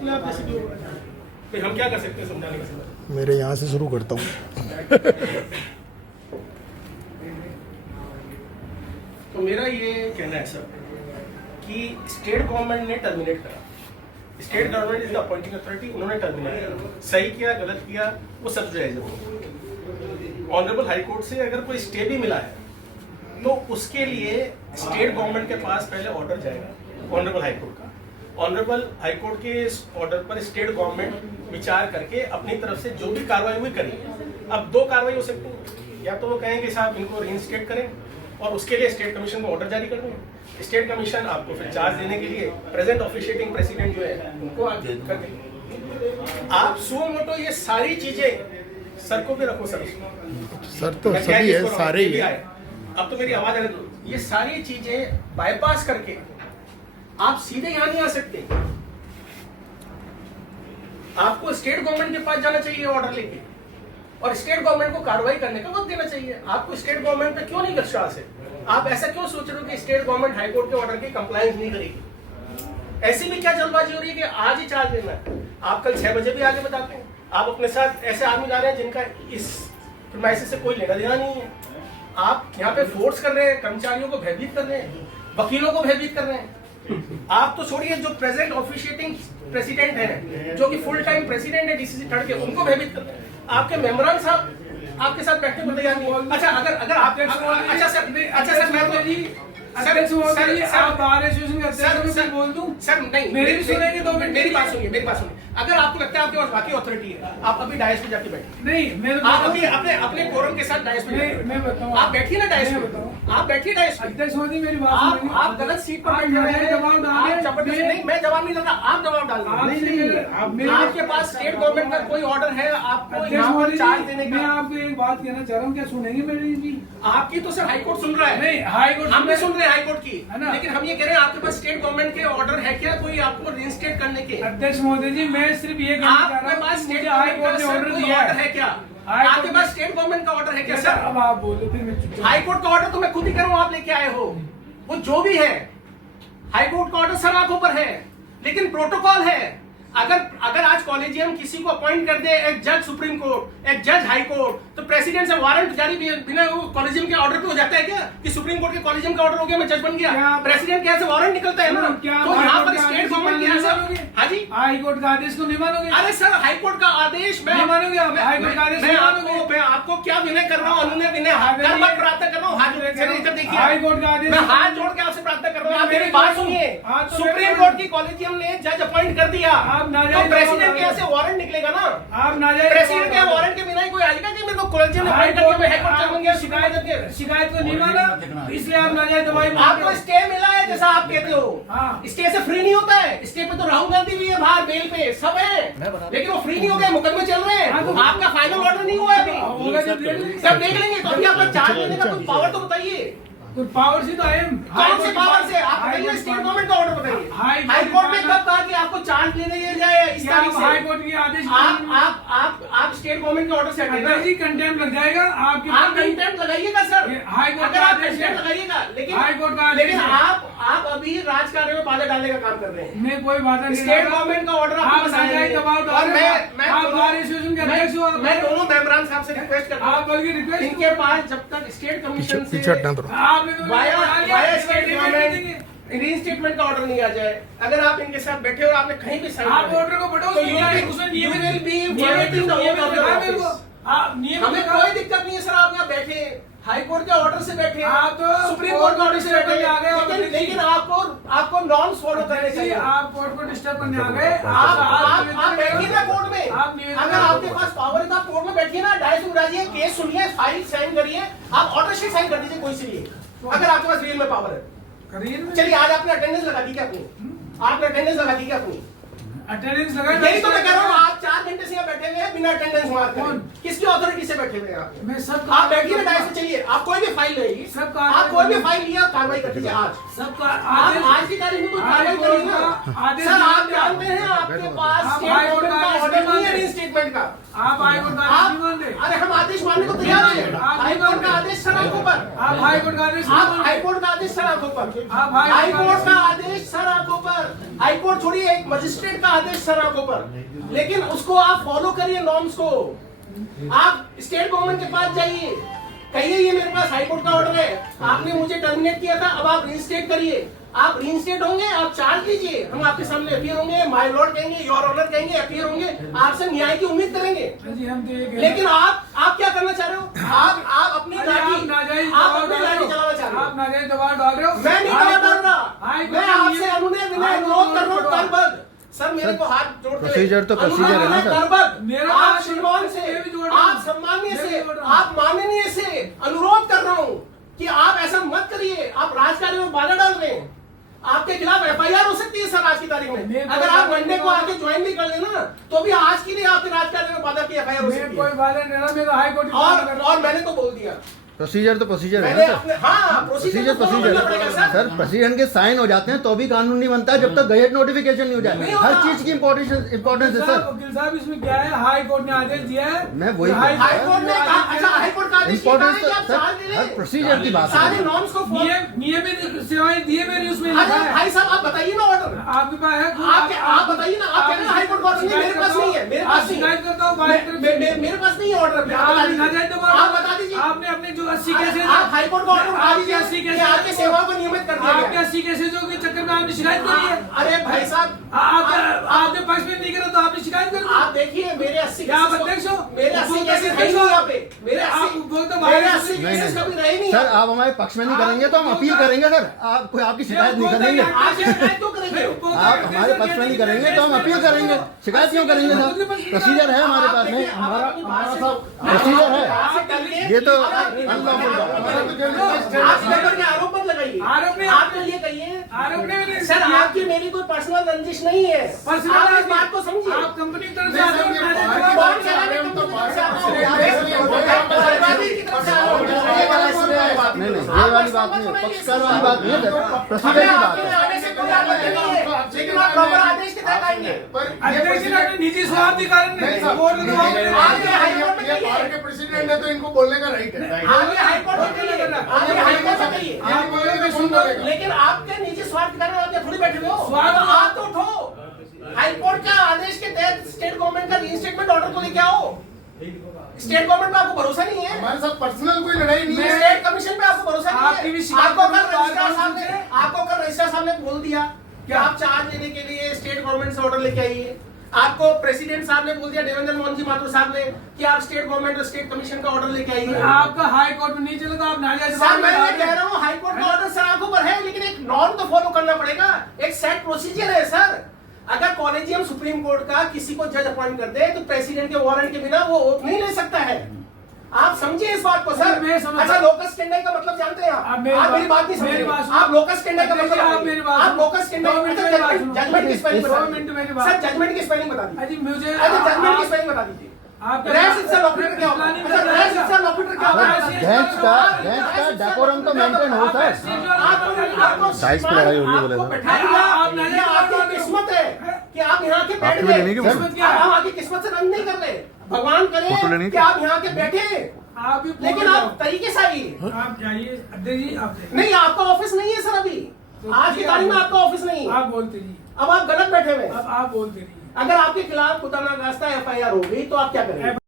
अपने आप जैसे क्यों भाई, हम क्या कर सकते हैं समझाने का समय? मेरे यहाँ से शुरू करता हूँ। तो मेरा ये कहना है सर कि स्टेट गवर्नमेंट ने टर्मिनेट करा, state government is the appointing authority, उन्होंने टर्मिनेट करा, सही किया गलत किया वो सब जायज है। ऑनरेबल हाई कोर्ट से अगर कोई स्टे भी मिला है तो उसके लिए स्टेट गवर्नमेंट के पास पहले ऑर्डर जाएगा ऑनरेबल हाई कोर्ट का। ऑनरेबल हाई कोर्ट के इस ऑर्डर पर स्टेट गवर्नमेंट विचार करके अपनी तरफ से जो भी कार्रवाई हुई करेगी। अब दो कार्रवाई हो सकती है, या तो वो कहेंगे साहब इनको रीइंस्टेट करें और उसके लिए स्टेट कमीशन को ऑर्डर जारी कर दें। स्टेट कमीशन आपको फिर चार्ज देने के लिए प्रेजेंट ऑफिशिएटिंग प्रेसिडेंट जो है उनको आप कर दें। आप सुओ मोटो ये सारी चीजें सर को भी रखो सर तो सभी है, सारे ही है। अब तो मेरी आवाज आ रही, ये सारी चीजें बाईपास करके आप सीधे यहां नहीं आ सकते। आपको स्टेट गवर्नमेंट के पास जाना चाहिए ऑर्डर लेके और स्टेट गवर्नमेंट को कार्रवाई करने का वक्त देना चाहिए। आपको स्टेट गवर्नमेंट पे क्यों नहीं विश्वास है? आप ऐसा क्यों सोच रहे हो कि स्टेट गवर्नमेंट हाई कोर्ट के ऑर्डर की कंप्लायंस नहीं करेगी? ऐसी भी क्या जल्दबाजी हो रही है कि आज ही चार्ज देना है? आप कल 6 बजे भी आगे बताते हैं। आप अपने साथ ऐसे आदमी ला रहे हैं जिनका इस प्रीमाइसेस से कोई लेना देना नहीं है। आप यहाँ पे फोर्स कर रहे हैं, कर्मचारियों को भयभीत कर रहे हैं, वकीलों को भयभीत कर रहे हैं। आप तो छोड़िए, जो प्रेजेंट ऑफिशिएटिंग प्रेसिडेंट है, जो कि फुल टाइम प्रेसिडेंट है डीसीसी थर्ड के, उनको भयभीत कर रहे हैं। आपके मेंबरान साहब आपके साथ बैठने को तैयार नहीं। अच्छा अगर आप अच्छा सर मैं तो जी आप बाहर एसोसिएशन के अध्यक्ष को बोल दूं सर नहीं, मेरी भी सुनेंगे 2 मिनट। मेरी बात सुनिए। अगर आपको लगता है आपके पास बाकी अथॉरिटी है, आप अभी डायस पे जाके बैठिए। नहीं, मैं आप अभी अपने कोरम के साथ डायस पे मैं बताऊं, आप बैठिए ना डायस पे, आप बैठिए डायस पे। अध्यक्ष मोदी मेरी बात सुनिए। आप गलत सीट पर बैठ रहे हैं, जवाब डालिए। नहीं, मैं जवाब नहीं दे रहा, आप जवाब डाल रहे हैं। आपके पास स्टेट गवर्नमेंट का कोई ऑर्डर है आपको यहाँ पर चार्ज देने मैं का? आपको एक बात कहना चाह रहा हूँ, क्या सुनेंगे मेरी भी? आपकी तो सर हाई कोर्ट सुन रहा है। नहीं, हाई कोर्ट हम भी सुन रहे हैं हाई कोर्ट की, है ना? लेकिन हम ये कह रहे हैं आपके पास स्टेट गवर्नमेंट के ऑर्डर है क्या कोई आपको रीइंस्टेट करने के? अध्यक्ष महोदय जी, मैं सिर्फ ये कहना चाह रहा आपके पास हूँ, स्टेट मुझे हाई कोर्ट ने ऑर्डर दिया है क्या? आपके पास स्टेट गवर्नमेंट का ऑर्डर है क्या सर? अब आप बोलो फिर मैं चुप हाई कोर्ट का ऑर्डर तो मैं खुद ही करूँ, आप लेके आए हो। वो जो भी है, हाई कोर्ट का ऑर्डर सर आंखों पर है, लेकिन प्रोटोकॉल है। अगर आज कॉलेजियम किसी को अपॉइंट कर दे, एक जज सुप्रीम कोर्ट, एक जज हाई कोर्ट, तो प्रेसिडेंट से वारंट जारी बिना कॉलेजियम के ऑर्डर पे हो जाता है क्या? कि सुप्रीम कोर्ट के कॉलेजियम का ऑर्डर हो गया, मैं जज बन गया। प्रेसिडेंट के यहाँ से वारंट निकलता है ना? तो यहाँ पर स्टेट गवर्नमेंट के यहाँ से, हाँ जी, हाई कोर्ट का आदेश को नहीं मानोगे? अरे सर हाई कोर्ट का आदेश नहीं मानोगे आप? हाई कोर्ट का आदेश नहीं मानोगे? मैं आपको क्या विनय कर रहा हूँ, अनुनय विनय कर्मठ प्रार्थना कर रहा हूँ। हाथ जोड़ के इधर देखिए, हाई कोर्ट का आदेश, मैं हाथ जोड़ के आपसे प्रार्थना कर रहा हूँ, आप मेरी बात सुनिए। सुप्रीम कोर्ट की कॉलेजियम ने जज अपॉइंट कर दिया, तो प्रेसिडेंट के यहाँ से वारंट निकलेगा ना? आप नाजायज प्रेसिडेंट के वारंट के बिना ही कोई आएगा कि मेरे को कॉलेजियम ने अपॉइंट करके मैं हाई कोर्ट चला गया? शिकायत को नहीं माना, इसलिए आप नाजायज दवाई आपको स्टे मिला है जैसा आप कहते हो। हाँ। स्टे से फ्री नहीं होता है। स्टे पे तो राहुल गांधी भी है बाहर बेल पे, सब है, लेकिन वो फ्री नहीं हो गए, मुकदमे चल रहे हैं। आपका फाइनल ऑर्डर नहीं हुआ है अभी, सब देख लेंगे। तो अभी आपका चार्ज लेने का कोई पावर तो बताइए। तो पावर से तो है, कौन से पावर से? आप बताइए, स्टेट गवर्नमेंट का ऑर्डर बताइए। हाई हाई कोर्ट ने कब कहा कि आपको चार्ज लेने दिया जाए इस तारीख से? हाई कोर्ट के आदेश आप स्टेट गवर्नमेंट के ऑर्डर से हटेंगे जी, कंटेम्प्ट लग जाएगा आपके। आप कंटेम्प्ट लगाइएगा सर, हाई कोर्ट अगर आप कंटेम्प्ट लगाइएगा, लेकिन हाई कोर्ट का आदेश लेकिन है। आप अभी राजकार्य में बाधा डालने का काम कर रहे हैं। मैं कोई बाधा नहीं, स्टेट गवर्नमेंट का ऑर्डर आप नाजायज दबाव डाल रहे हैं। आप बार एसोसिएशन के अध्यक्ष हो, मैं दोनों मेंबरान साहब से रिक्वेस्ट करता हूं, आप बल्कि रिक्वेस्ट इनके पास जब तक स्टेट कमीशन से वाया स्टेट गवर्नमेंट रीइंस्टेटमेंट का ऑर्डर नहीं आ जाए, अगर आप इनके साथ बैठे हो, आपने कहीं भी साइन आप ऑर्डर को बढ़ाओ, तो you will be violating the oath of your office। हमें कोई दिक्कत नहीं है सर, आप यहाँ बैठे हाई कोर्ट के ऑर्डर से बैठे, आप तो सुप्रीम कोर्ट के ऑर्डर से बैठे आ गए, लेकिन आपको नॉर्म्स फॉलो करने चाहिए। आप कोर्ट को डिस्टर्ब करने आ गए। आप बैठिए ना कोर्ट में, अगर आपके पास पावर है तो आप कोर्ट में बैठिए ना, डायस में बैठिए, केस सुनिए, फाइल साइन करिए, आप ऑर्डर शीट साइन कर दीजिए कोई सी भी, अगर आपके पास रियल में पावर है। चलिए, आज आपने अटेंडेंस लगा दी क्या अपनी? आपने अटेंडेंस लगा दी क्या अपनी? अटेंडेंस लगा, यही तो मैं कह रहा हूँ, आप 4 घंटे से यहाँ बैठे हुए हैं बिना अटेंडेंस मार कर। किसकी अथॉरिटी से बैठे हुए हैं आप? मैं सब आप बैठिए ना डायस में, चलिए, आप कोई भी फाइल रहेगी, आप कोई भी फाइल लिया, कार्रवाई कर दीजिए आज। सबका आप आज की तारीख में कोई कार्रवाई करिए ना सर। आप जानते हैं आपके पास स्टेट गवर्नमेंट का ऑर्डर नहीं है स्टेटमेंट का। आप हाई कोर्ट का आदेश नहीं मान रहे। अरे हम आदेश मानने को तैयार हैं। हाई कोर्ट का आदेश सर आंखों पर। आप हाई कोर्ट का आदेश नहीं आप मान हाई रहे। कोर्ट का आदेश सर आंखों पर। आप हाई कोर्ट का आदेश सर आंखों पर। हाई कोर्ट छोड़िए, एक मजिस्ट्रेट का आदेश सर आंखों पर, लेकिन उसको आप फॉलो करिए नॉर्म्स को। आप स्टेट गवर्नमेंट के पास जाइए, कहिए ये मेरे पास हाई कोर्ट का ऑर्डर है, आपने मुझे टर्मिनेट किया था, अब आप रीइंस्टेट करिए। आप रीइंस्टेट होंगे, आप चार्ज लीजिए, हम आपके सामने अपीयर होंगे, माय लॉर्ड कहेंगे, योर ऑनर कहेंगे, अपीयर होंगे, आपसे न्याय की उम्मीद करेंगे। जी हम तो ये कह रहे हैं। लेकिन आप क्या करना चाह रहे हो? आप अपनी अरे लाठी आप नाजायज आप दबाव अपनी डाल लाठी रहे चलाना चाह हो। रहे हो। आप नाजायज दबाव डाल रहे हो। मैं नहीं हाई दबाव डाल कोर्ट- रहा, हाई मैं कोर्ट ने आपसे ये- अनुनय विनय हाई अनुरोध कोर्ट कर रहा हूं, ने- करबद्ध सर मेरे को हाथ जोड़ते हुए। प्रोसीजर तो प्रोसीजर है ना सर। करबद्ध मेरा आप हाथ श्रीमान मैं से, भी जोड़ रहा हूं। आप सम्माननीय मैं भी से, जोड़ रहा हूं। आप माननीय से अनुरोध कर रहा हूं कि आप ऐसा मत करिए। आप राजकार्य में बाधा डाल रहे हैं। आपके खिलाफ एफआईआर हो सकती है सर आज की तारीख में। अगर आप मंडे को आके ज्वाइन भी कर लेना तो भी आज के लिए आपके राजकार्य में बाधा की एफआईआर हो मैं सकती कोई है। वादा नहीं रहा, मैं तो हाई कोर्ट और मैंने तो बोल दिया, प्रोसीजर तो प्रोसीजर है मैंने ना अपने सर। हाँ प्रोसीजर तो follow करना पड़ेगा प्रोसीजर सर, प्रेसिडेंट के साइन हो जाते हैं तो भी कानून नहीं बनता जब तक गजट नोटिफिकेशन नहीं हो नहीं जाए। होता। हर चीज की इंपॉर्टेंस है सर। वकील साहब इसमें क्या है, हाई कोर्ट ने आदेश दिया है। मैं वही हाई कह रहा हाई कोर्ट ने कहा, अच्छा हाई कोर्ट का आदेश ये कहा है इंपॉर्टेंस कि आप सर, चार्ज ले हर लें। प्रोसीजर की बात सारे है। नॉर्म्स को follow- नियमित सेवाएं दिए मैंने उसमें अरे लिखा है। भाई साहब आप बताइए ना ऑर्डर। आपके पास है आप बताइए ना, आप कह रहे हैं हाई कोर्ट का ऑर्डर नहीं, मेरे पास नहीं है, मेरे पास नहीं है। शिकायत करता हूँ मेरे पास नहीं है ऑर्डर। आप बता दीजिए। आपने अपने जो 80 केसेज आप हाई कोर्ट का ऑर्डर बता आपके दीजिए 80 कि आपकी सेवाओं को नियमित कर दिया आपके गया। 80 केसेजों के चक्कर में आपने शिकायत करी है। अरे भाई साहब आपने पक्ष में नहीं करा तो आपने शिकायत कर दी। आप देखिए मेरे 80 क्या आप cases अध्यक्ष हो? मेरे 80 उपभोक्ता केसेस अध्यक्ष है हो? नहीं यहाँ पे। मेरे आप 80 उपभोक्ता मेरे बाहर 80 नहीं, केसेस नहीं। कभी रहे नहीं। सर आप हमारे पक्ष में नहीं करेंगे तो हम अपील करेंगे सर। आप कोई आपकी शिकायत नहीं करेंगे। आप शिकायत क्यों करेंगे? आप हमारे पक्ष में नहीं करेंगे तो हम अपील करेंगे। शिकायत क्यों करेंगे सर? प्रोसीजर है हमारे पास में, हमारा प्रोसीजर है। ये तो अनलॉफुल आप लेकर के आरोप मत लगाइए। आरोप नहीं- आप तो ये कहिए आरोप नहीं सर आपकी मेरी कोई पर्सनल रंजिश नहीं है। पर्सनल आप इस आदमी- बात को समझिए। आप कंपनी की तरफ से नहीं, आरोप सर, ये लगा बाहर रहे की हो। कौन कह रहा है कि तुम मुझसे आरोप लगा रहे हो? परिवादी की तरफ से आरोप लगा रहे हो। नहीं नहीं, ये वाली बात नहीं है, पक्षकार वाली बात नहीं है सर, प्रोसीजर की बात आपके है। आने से कोई आपत्ति नहीं है, लेकिन आप प्रॉपर आदेश के तहत आएंगे। अध्यक्ष जी ने अपने निजी स्वार्थ के कारण नहीं सर, कोर्ट में आगे हाईकोर्ट में ये कहिए। बाहर के प्रेसिडेंट है तो इनको बोलने का राइट है। आगे हाईकोर्ट में कहिए। आगे हाईकोर्ट में कहिए। आप बोलोगे तो सुन लोगे। लेकिन आपके निजी स्वार्थ के कारण आप यहाँ थोड़ी बैठे हुए हो। स्वार्थ- तो आप तो उठो, हाईकोर्ट का आदेश के तहत स्टेट गवर्नमेंट का रीइंस्टेटमेंट ऑर्डर को लेके आओ। स्टेट गवर्नमेंट पे आपको भरोसा नहीं है? हमारे साथ पर्सनल कोई लड़ाई नहीं है। स्टेट कमीशन पे आपको भरोसा आपकी नहीं भी है? शिकायत आपको कल करूंगा, रजिस्ट्रार साहब से। ने आपको कल रजिस्ट्रार साहब ने बोल दिया कि क्या? आप चार्ज लेने के लिए स्टेट गवर्नमेंट से ऑर्डर लेके आइए। आपको प्रेसिडेंट साहब ने बोल दिया, देवेंद्र मोहन जी माथुर साहब ने, कि आप स्टेट गवर्नमेंट और स्टेट कमीशन का ऑर्डर लेके आइए। आपका हाई कोर्ट में नहीं चला तो आप नाजायज सर मैं ये कह रहा हूँ हाईकोर्ट का ऑर्डर सर आंखों पर है, लेकिन एक नॉर्म तो फॉलो करना पड़ेगा। एक सेट प्रोसीजर है सर। अगर कॉलेजियम सुप्रीम कोर्ट का किसी को जज अपॉइंट कर दे तो प्रेसिडेंट के वारंट के बिना वो ओथ नहीं ले सकता है। आप समझिए इस बात को सर। मैं समझ- अच्छा लोकस टेंडर का मतलब जानते हैं आप? आप मेरी बात नहीं समझ मेरी रहे। बात सुनो। आप लोकस टेंडर का अध्यक्ष मतलब जी, आप मेरी बात आप सुनो। लोकस टेंडर 2 मिनट मेरी बात सुनो। जजमेंट की स्पेलिंग 2 मिनट मेरी बात। सर जजमेंट की स्पेलिंग बता दीजिए। अजी मुझे अच्छा जजमेंट की स्पेलिंग बता दीजिए। आपका रेस इट्सेल्फ ऑपरेटर क्या होता है? अच्छा रेस इट्सेल्फ ऑपरेटर क्या होता है? बेंच का डेकोरम तो मेंटेन हो सर। साइज पे लड़ाई हो रही है बोले आपको सर। बैठा दिया, आप ये नाजायज आपकी बात किस्मत है कि आप यहाँ के बैठ आपकी भी लेनी गए। की किस्मत क्या है? हम आपकी किस्मत से रंग नहीं कर रहे। भगवान फोटो लेनी करे की? कि आप यहाँ के बैठे, आप भी लेकिन आप तरीके से आइए। आप जाइए अध्यक्ष जी, आप जाइए। नहीं आपका ऑफिस नहीं है सर अभी। आज की तारीख में आपका ऑफिस नहीं है। आप बोलते रहिए। अब आप गलत बैठे हुए हैं। अब आप बोलते रहिए। अगर आपके खिलाफ खुदा ना खास्ता एफआईआर हो गई तो आप क्या करेंगे?